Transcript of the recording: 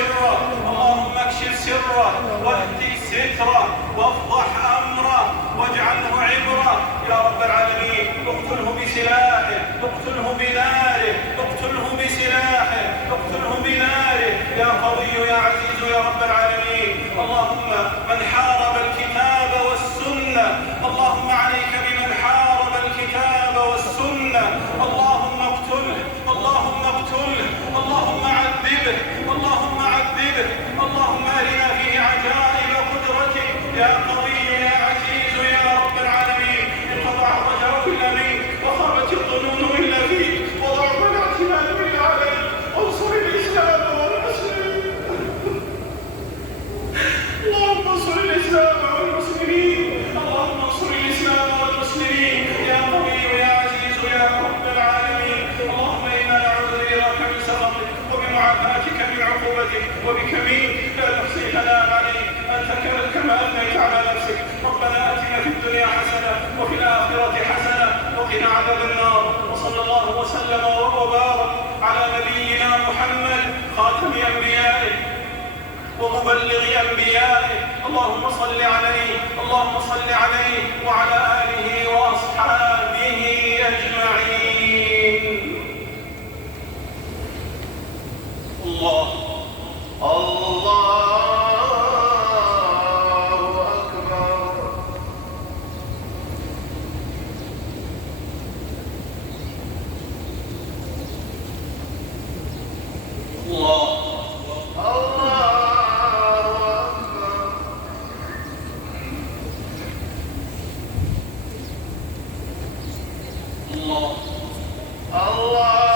سره، اللهم اكشف سره واهدي ستره وافضح امره واجعله عبره يا رب العالمين. اقتله بسلاحه، اقتله بناره، اقتله بسلاحه، اقتله بناره يا قوي يا عزيز يا رب العالمين. اللهم من حارب الكتاب والسنه، اللهم عليك بمن حارب الكتاب والسنه، اللهم اقتله، اللهم اقتله، اللهم عذبه، اللهم عذبه، اللهم ارنا فيه عجائب قدرتك يا قوي يا عزيز يا رب العالمين. انقطع الرجاء الا منك، وخابت الظنون الا فيك، وضعف الاعتماد الا عليك. انصر الاسلام والمسلمين، اللهم انصر الاسلام والمسلمين، اللهم انصر الاسلام والمسلمين يا قوي يا عزيز يا رب العالمين. اللهم انا نعوذ برضاك من سخطك وبمعافاتك من عقوبتك وبك منك لا تحصي ثناء عليك انت كما اثنيت على نفسك. ربنا اتنا في الدنيا حسنه وفي الاخره حسنه وقنا عذاب النار. وصلى الله وسلم وبارك على نبينا محمد خاتم انبيائه ومبلغ أنبيائه. اللهم صل عليه، اللهم صل عليه وعلى آله وأصحابه أجمعين. الله أكبر. الله الله